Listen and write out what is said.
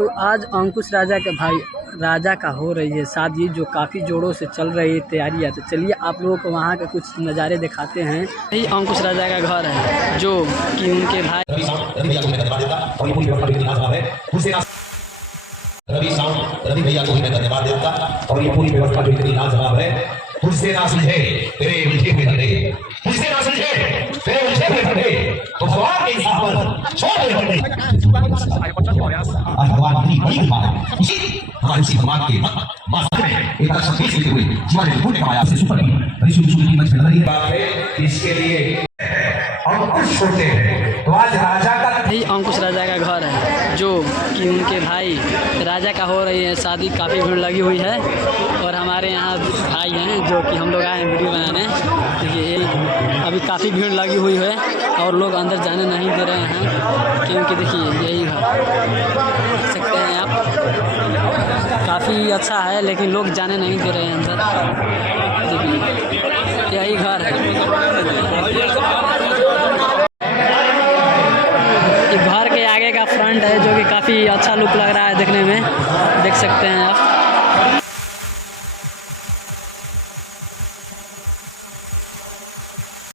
तो आज अंकुश राजा का भाई राजा का हो रही है शादी, जो काफ़ी जोरों से चल रही है तैयारियाँ। तो चलिए आप लोगों को वहाँ के कुछ नज़ारे दिखाते हैं। यही अंकुश राजा का घर है, जो कि उनके भाई रवि भैया को भी मैं धन्यवाद देता और ये पूरी व्यवस्था जो इतनी लाजवाब है। तुझसे ना सुलझे तेरे उलझे हुए धंधे, तुझसे ना सुलझे तेरे उलझे हुए धंधे, तो भगवान के हिसाब पर छोड़ दे धंधे। आज भगवान की बड़ी कृपा है, हमारे उसी भगवान के मास्टर में एक तरह से देते हुए जीवन को पाया से सुपर ऋषि की मंच में लगी बात है। इसके लिए अंकुश छोटे हैं, तो आज राजा का यही अंकुश राजा का घर है, जो कि उनके भाई राजा का हो रही है शादी। काफ़ी भीड़ लगी हुई है और हमारे यहाँ भाई हैं जो कि हम लोग आए हैं वीडियो बनाने। देखिए अभी काफ़ी भीड़ लगी हुई है और लोग अंदर जाने नहीं दे रहे हैं, क्योंकि देखिए यही घर देख सकते हैं आप, काफ़ी अच्छा है लेकिन लोग जाने नहीं दे रहे हैं अंदर। देखिए यही घर है, घर के आगे का फ्रंट है, जो कि काफ़ी अच्छा लुक लग रहा है देखने में, देख सकते हैं आप।